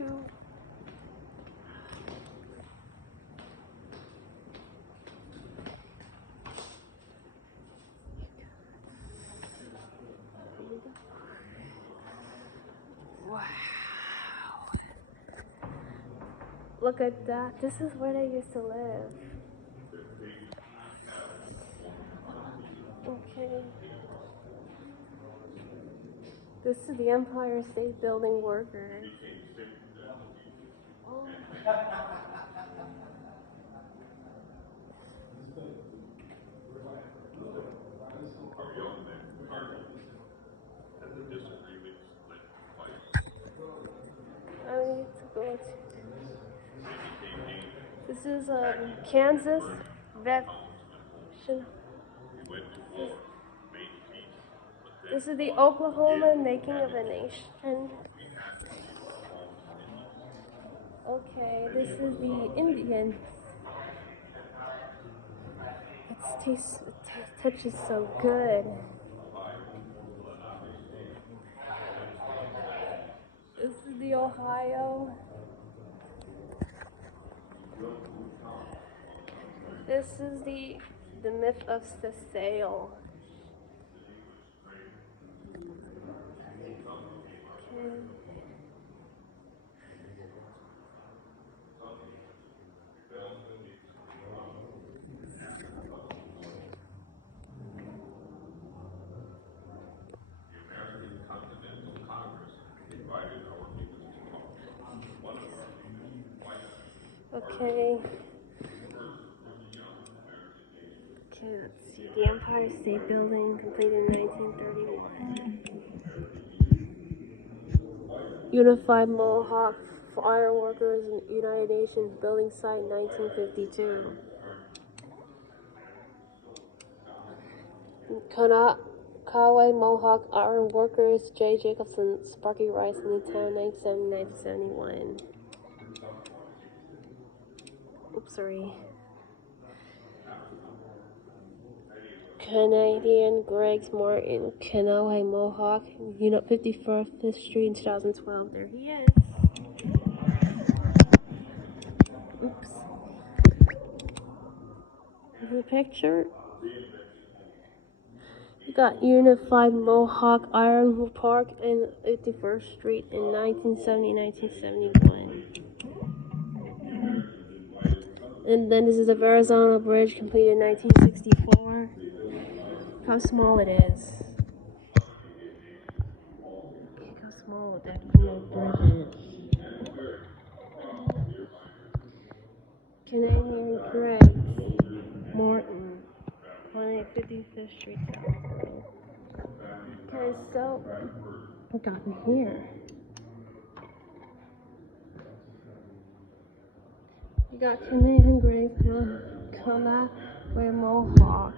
too. Wow. Look at that. This is where they used to live. Okay. This is the Empire State Building workers. Oh. I need to go to. This is Kansas vet. This is the Oklahoma making of a nation. Okay, this is the Indian. It touches so good. This is the Ohio. This is the myth of the sale. Okay. Okay. Okay, let's see. The Empire State Building, completed in 1931. Unified Mohawk Iron Workers and United Nations Building Site, 1952. Kawe Mohawk Iron Workers, J. Jacobson, Sparky Rice, Newtown, 1970-1971. Oops, sorry. Canadian Greg's Martin, Kanawha Mohawk, 51st Street in 2012. There he is. Oops. The picture. You got Unified Mohawk Iron Park in 51st Street in 1970-1971. And then this is the Arizona Bridge, completed in 1964. Look how small it is. Look how small that bridge is. Canadian Greg Morton, 155th Street South. Okay, so what got me here? You got Canadian Greg Kanawha Mohawk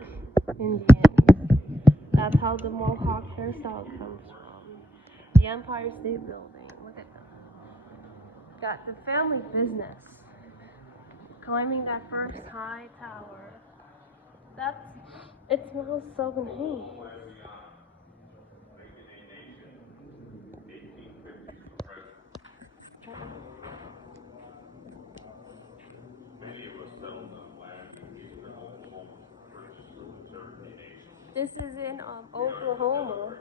Indian. That's how the Mohawk hairstyle comes from. The Empire State Building. Look at that. Got the family business. Climbing that first high tower. It smells so nice. This is in Oklahoma.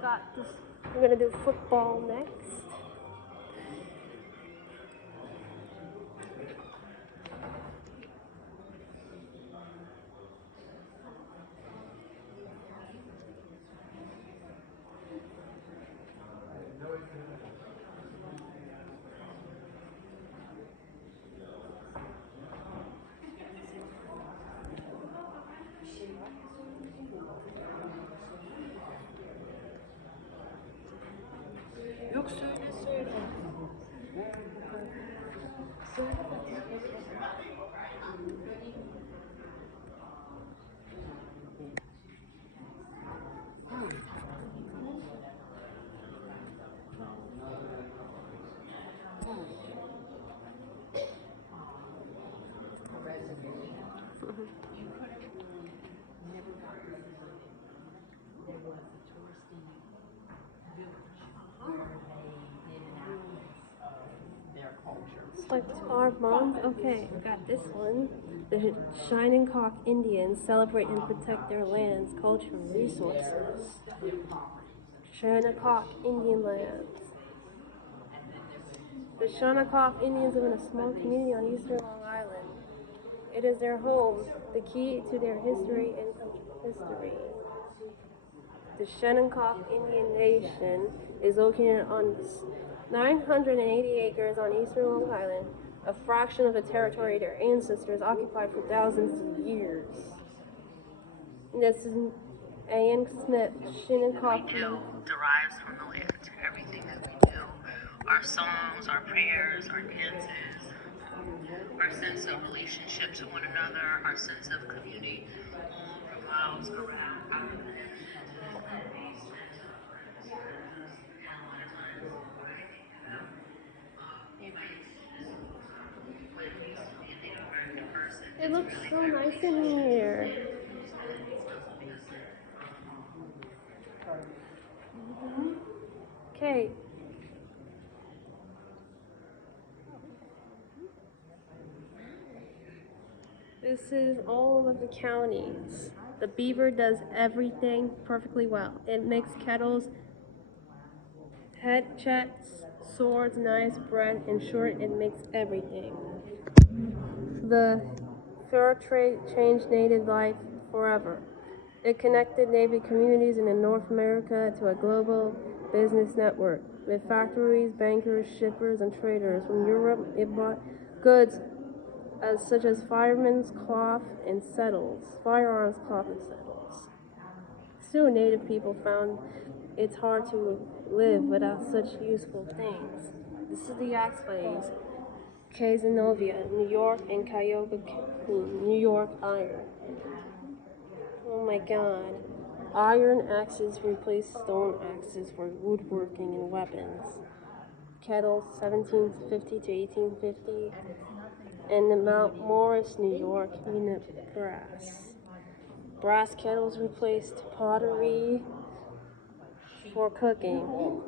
Got this. We're gonna do football next. Yoksa There was a touristy village where they did enactments of their culture. It's like our moms. Okay, we got this one. The Shinnecock Indians celebrate and protect their lands, culture, and resources. Shinnecock Indian lands. The Shinnecock Indians live in a small community on eastern Long Island. It is their home, the key to their history and history. The Shinnecock Indian Nation is located on 980 acres on eastern Long Island, a fraction of the territory their ancestors occupied for thousands of years. This is Ann Smith, Shinnecock. We do derives from the land. Everything that we do, our songs, our prayers, our dances, our sense of relationship to one another, our sense of community, all revolves around our connection to the plant-based mental illness. And a lot of times, when I think about when I used to be a Native American person, It looks so nice in here. Okay. This is all of the counties. The beaver does everything perfectly well. It makes kettles, hatchets, swords, knives, bread. In short, it makes everything. The fur trade changed native life forever. It connected native communities in North America to a global business network with factories, bankers, shippers, and traders. From Europe, it brought goods such as firearms, cloth, and settles. Still, native people found it's hard to live without such useful things. This is the axe blades. Cazenovia, New York, and Cuyahoga, New York iron. Oh my god. Iron axes replaced stone axes for woodworking and weapons. Kettles, 1750 to 1850. And in Mount Morris, New York, unit brass. Brass kettles replaced pottery for cooking.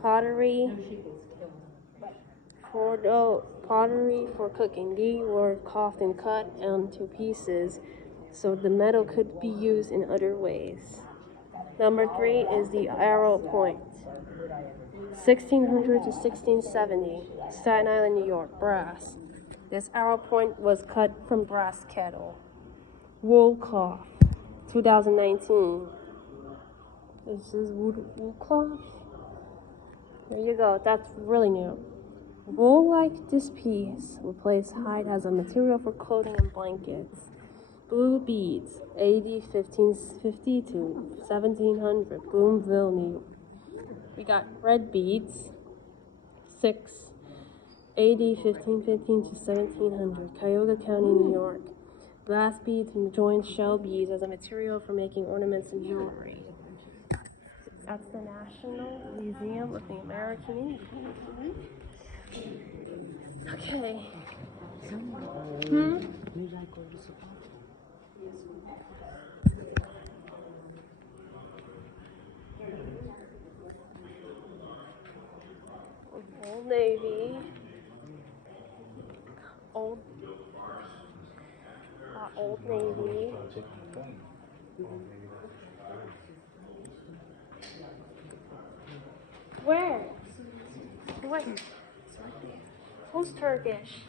Pottery for cooking. These were often cut into pieces so the metal could be used in other ways. Number 3 is the arrow point. 1600 to 1670, Staten Island, New York, brass. This arrow point was cut from brass kettle. Wool cloth, 2019. This is wool cloth. There you go, that's really new. Wool like this piece replaced hide as a material for clothing and blankets. Blue beads, AD 1550 to 1700, Bloomville, New York. We got red beads, 6, AD 1515 to 1700, Cuyahoga County, New York. Glass beads and joined shell beads as a material for making ornaments and jewelry. That's the National Museum of the American Indian. Okay. Old Navy. Old Navy. Where? Wait. Who's Turkish?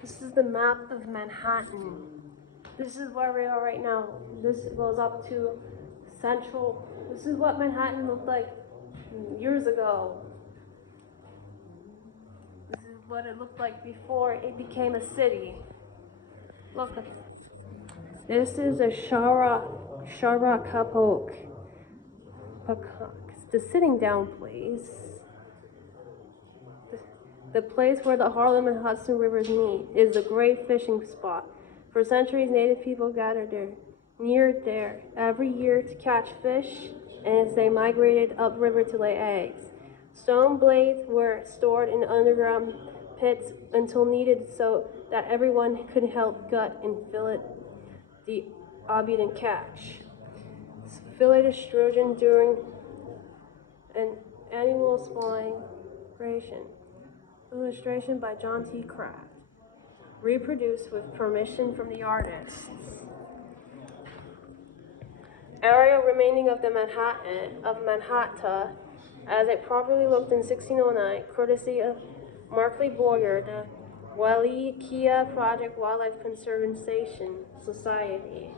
This is the map of Manhattan. This is where we are right now. This goes up to Central. This is what Manhattan looked like years ago. This is what it looked like before it became a city. Look, this is a Shara Kapok. The sitting down place. The place where the Harlem and Hudson rivers meet is a great fishing spot. For centuries, native people gathered there. near there every year to catch fish, and as they migrated upriver to lay eggs. Stone blades were stored in underground pits until needed so that everyone could help gut and fillet the abundant catch. Fillet estrogen during an annual spawning creation. Illustration by John T. Kraft. Reproduced with permission from the artists. Area remaining of the Manhattan as it properly looked in 1609, courtesy of Markley Boyer, the Wallachia Project Wildlife Conservation Society.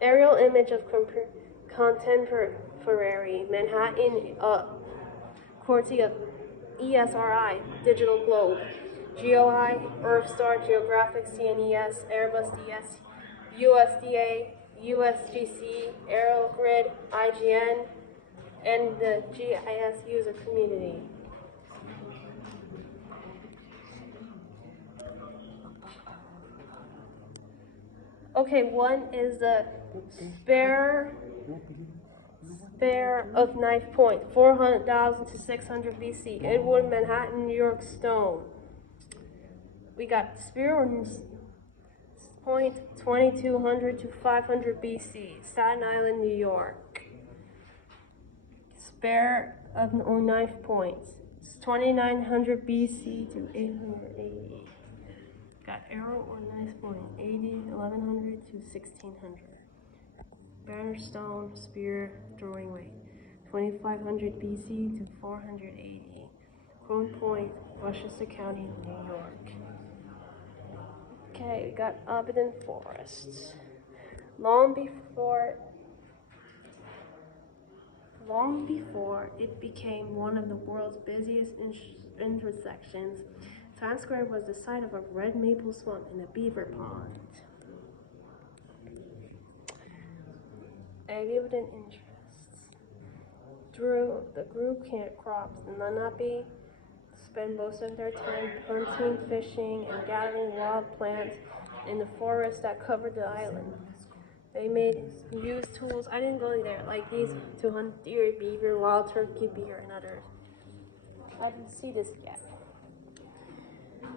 Aerial image of contemporary Manhattan, courtesy of ESRI, Digital Globe, GeoEye, Earthstar, Geographic, CNES, Airbus DS, USDA, USGC, Aerogrid, IGN, and the GIS user community. Okay, one is the spare of Knife Point, 400,000 to 600 BC, Edward, Manhattan, New York stone. We got Spear Point, 2200 to 500 BC, Staten Island, New York. Spare of Knife Point, 2900 BC to 880. Got Arrow or Knife Point, 1100 to 1600. Banner Stone, Spear, Throwing Weight, 2500 BC to 480. Crown Point, Westchester County, New York. Okay, we got Aberdeen Forests. Long before it became one of the world's busiest intersections, Times Square was the site of a red maple swamp and a beaver pond. Evident interests. Through the group camp crops, the Lenape spend most of their time hunting, fishing, and gathering wild plants in the forests that covered the island. They used tools, I didn't go there, like these to hunt deer, beaver, wild turkey, deer, and others. I didn't see this yet.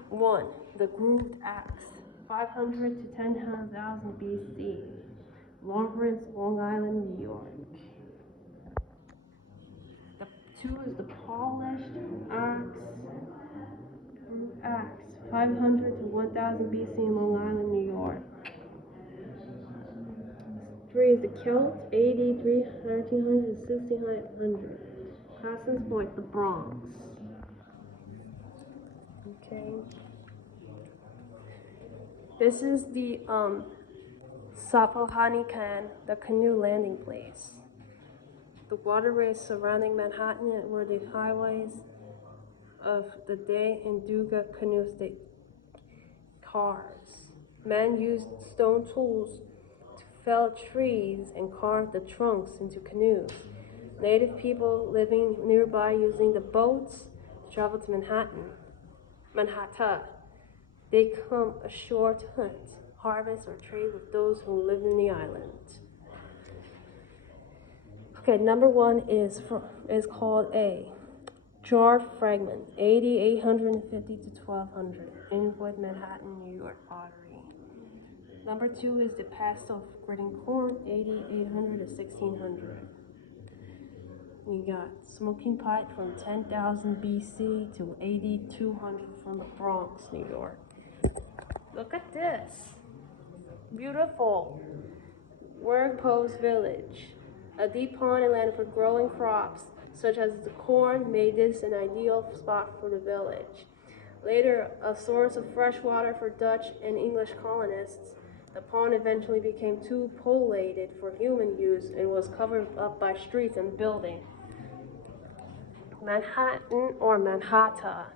1. The grooved axe, 500 to 10,000 BC. Lawrence, Long Island, New York. The 2 is the polished axe, 500 to 1000 BC in Long Island, New York. 3 is the Celt, AD 1300 to 1600. Hasson's Point, the Bronx. Okay. This is the Sappohannock, the canoe landing place. The waterways surrounding Manhattan were the highways of the day in Duga canoe cars. Men used stone tools to fell trees and carve the trunks into canoes. Native people living nearby using the boats to travel to Manhattan. They come ashore to hunt, harvest, or trade with those who live in the island. Okay, number 1 is called a jar fragment, AD 850 to 1200, Inwood, Manhattan, New York pottery. Number 2 is the past of gritting corn, AD 800 to 1600. We got smoking pipe from 10,000 BC to AD 200 from the Bronx, New York. Look at this. Beautiful. Work Post Village. A deep pond and land for growing crops, such as the corn, made this an ideal spot for the village. Later, a source of fresh water for Dutch and English colonists, the pond eventually became too polluted for human use and was covered up by streets and buildings. Manhattan or Manhattan,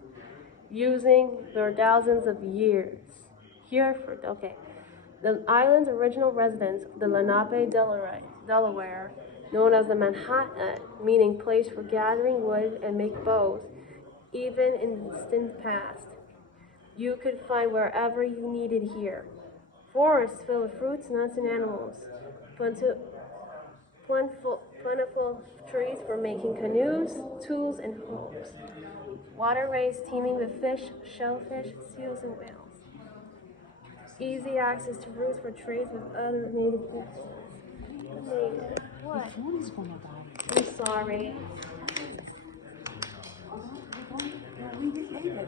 using for thousands of years. The island's original residents, the Lenape, Delaware, known as the Manhattan, meaning place for gathering wood and make bows, even in the distant past. You could find wherever you needed here. Forests filled with fruits, nuts, and animals. Plentiful trees for making canoes, tools, and homes. Waterways teeming with fish, shellfish, seals, and whales. Easy access to routes for trades with other native peoples. Native. What? Your phone is gonna die. I'm sorry. Don't read it later.